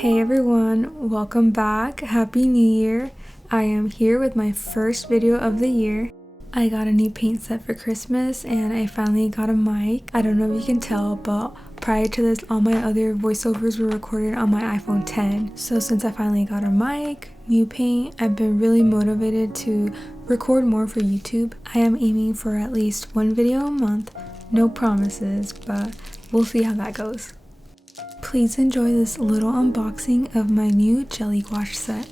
Hey everyone, welcome back. Happy New Year. I am here with my first video of the year. I got a new paint set for Christmas and I finally got a mic. I don't know if you can tell, but prior to this all my other voiceovers were recorded on my iPhone 10. So since I finally got a mic, new paint, I've been really motivated to record more for YouTube. I am aiming for at least one video a month. No promises, but we'll see how that goes. Please enjoy this little unboxing of my new jelly gouache set.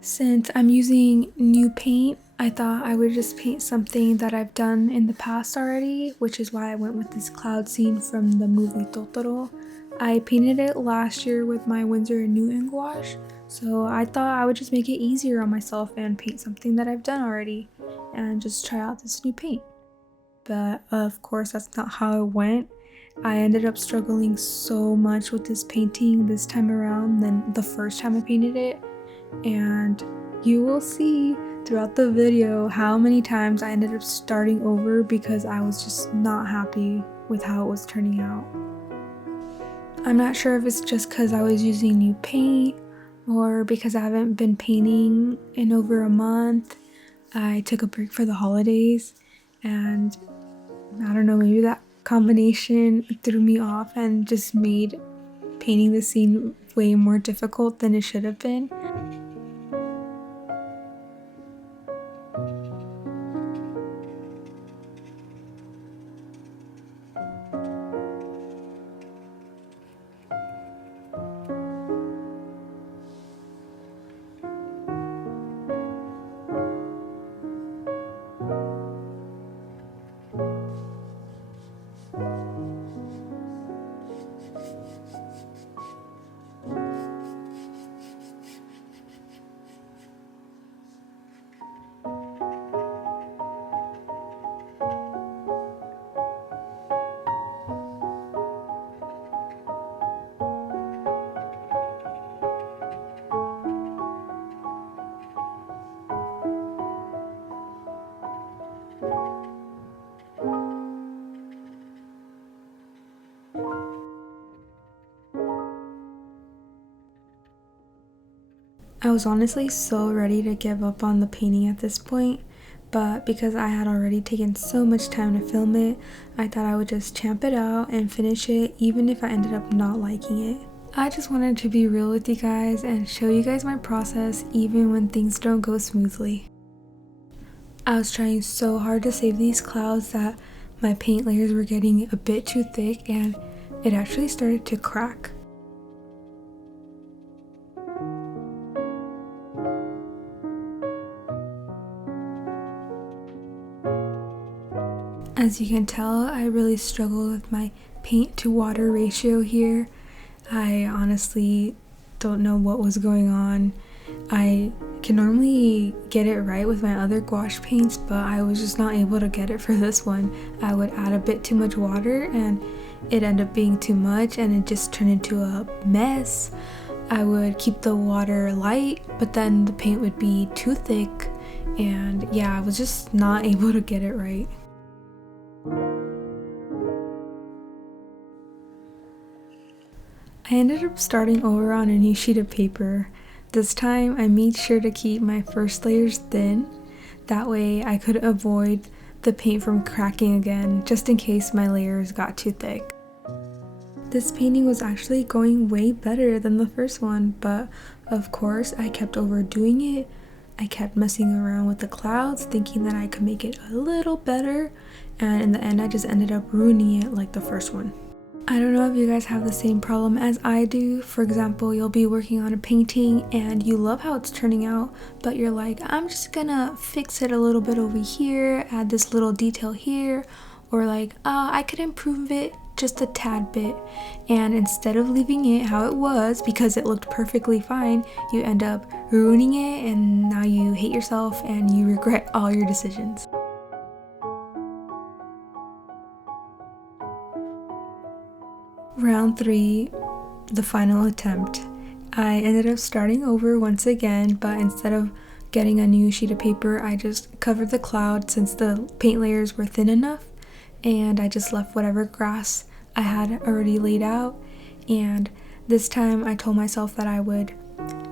Since I'm using new paint, I thought I would just paint something that I've done in the past already, which is why I went with this cloud scene from the movie Totoro. I painted it last year with my Winsor & Newton gouache, so I thought I would just make it easier on myself and paint something that I've done already and just try out this new paint. But of course that's not how it went. I ended up struggling so much with this painting this time around than the first time I painted it. And you will see throughout the video how many times I ended up starting over because I was just not happy with how it was turning out. I'm not sure if it's just because I was using new paint or because I haven't been painting in over a month. I took a break for the holidays and I don't know, maybe that combination threw me off and just made painting the scene way more difficult than it should have been. I was honestly so ready to give up on the painting at this point, but because I had already taken so much time to film it, I thought I would just champ it out and finish it even if I ended up not liking it. I just wanted to be real with you guys and show you guys my process even when things don't go smoothly. I was trying so hard to save these clouds that my paint layers were getting a bit too thick and it actually started to crack. As you can tell, I really struggle with my paint to water ratio here. I honestly don't know what was going on. I can normally get it right with my other gouache paints, but I was just not able to get it for this one. I would add a bit too much water and it ended up being too much and it just turned into a mess. I would keep the water light, but then the paint would be too thick, and yeah, I was just not able to get it right. I ended up starting over on a new sheet of paper. This time I made sure to keep my first layers thin, that way I could avoid the paint from cracking again, just in case my layers got too thick. This painting was actually going way better than the first one, but of course I kept overdoing it. I kept messing around with the clouds, thinking that I could make it a little better, and in the end I just ended up ruining it like the first one. I don't know if you guys have the same problem as I do. For example, you'll be working on a painting and you love how it's turning out, but you're like, I'm just gonna fix it a little bit over here, add this little detail here, or like, I could improve it just a tad bit. And instead of leaving it how it was because it looked perfectly fine, you end up ruining it and now you hate yourself and you regret all your decisions. Round 3, the final attempt. I ended up starting over once again, but instead of getting a new sheet of paper, I just covered the cloud since the paint layers were thin enough, and I just left whatever grass I had already laid out. And this time I told myself that I would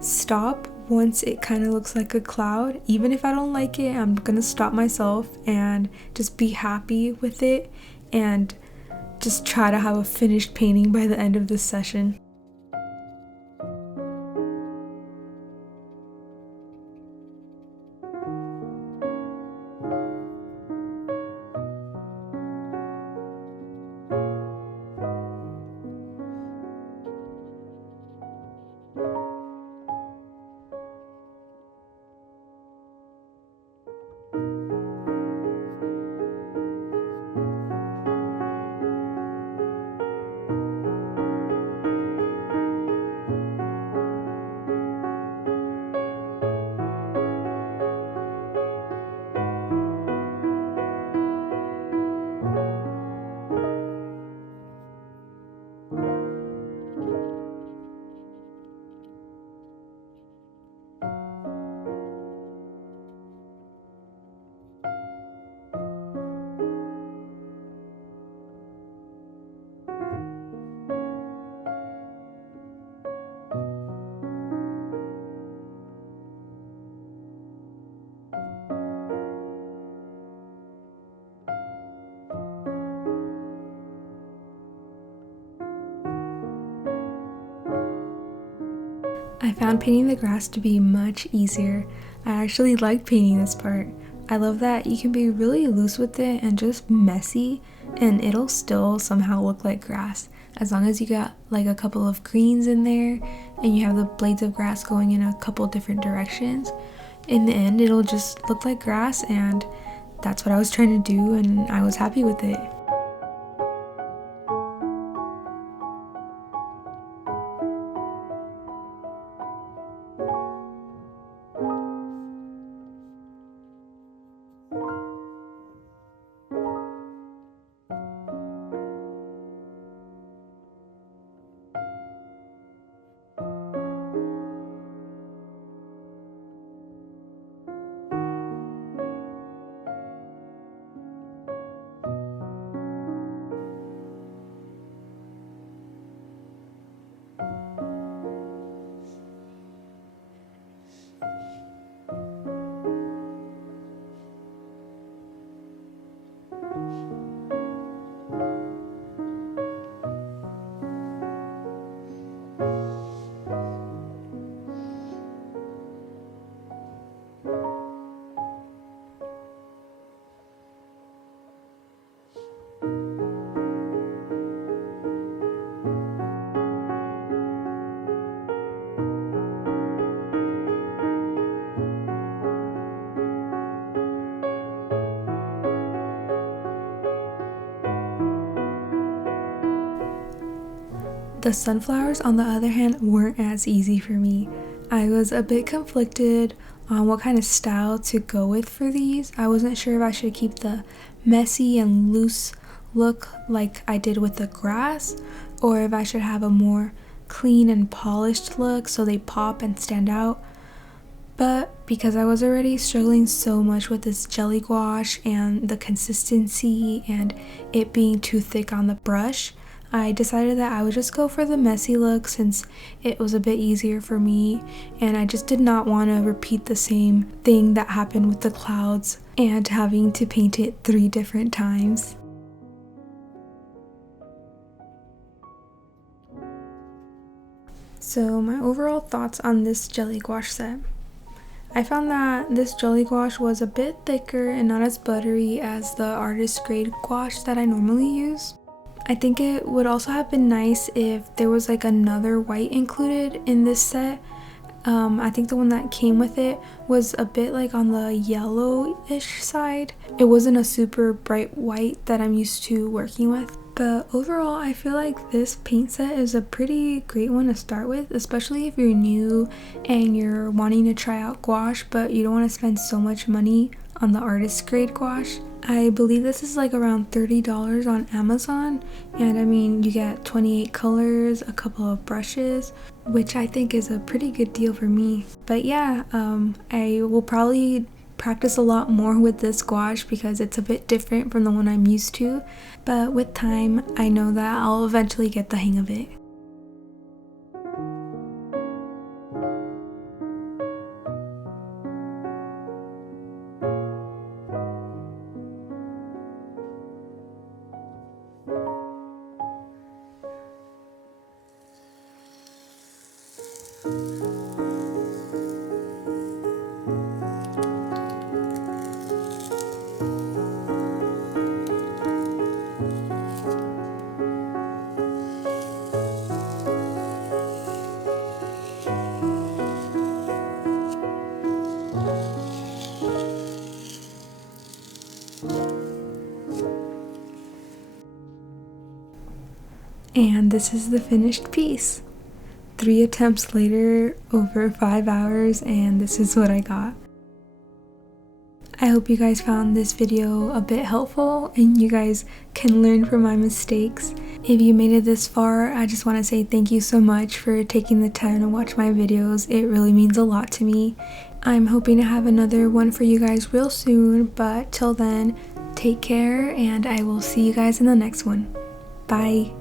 stop once it kind of looks like a cloud. Even if I don't like it, I'm gonna stop myself and just be happy with it and just try to have a finished painting by the end of this session. I found painting the grass to be much easier. I actually like painting this part. I love that you can be really loose with it and just messy and it'll still somehow look like grass, as long as you got like a couple of greens in there and you have the blades of grass going in a couple different directions. In the end, it'll just look like grass, and that's what I was trying to do, and I was happy with it. The sunflowers, on the other hand, weren't as easy for me. I was a bit conflicted on what kind of style to go with for these. I wasn't sure if I should keep the messy and loose look like I did with the grass, or if I should have a more clean and polished look so they pop and stand out. But because I was already struggling so much with this jelly gouache and the consistency and it being too thick on the brush, I decided that I would just go for the messy look since it was a bit easier for me, and I just did not want to repeat the same thing that happened with the clouds and having to paint it 3 different times. So my overall thoughts on this jelly gouache set. I found that this jelly gouache was a bit thicker and not as buttery as the artist grade gouache that I normally use. I think it would also have been nice if there was like another white included in this set. I think the one that came with it was a bit like on the yellowish side. It wasn't a super bright white that I'm used to working with. But overall, I feel like this paint set is a pretty great one to start with, especially if you're new and you're wanting to try out gouache but you don't want to spend so much money on the artist grade gouache. I believe this is like around $30 on Amazon, and I mean you get 28 colors, a couple of brushes, which I think is a pretty good deal for me. But yeah, I will probably practice a lot more with this gouache because it's a bit different from the one I'm used to, but with time I know that I'll eventually get the hang of it. And this is the finished piece. 3 attempts later, over 5 hours, and this is what I got. I hope you guys found this video a bit helpful and you guys can learn from my mistakes. If you made it this far, I just want to say thank you so much for taking the time to watch my videos. It really means a lot to me. I'm hoping to have another one for you guys real soon, but till then, take care and I will see you guys in the next one. Bye!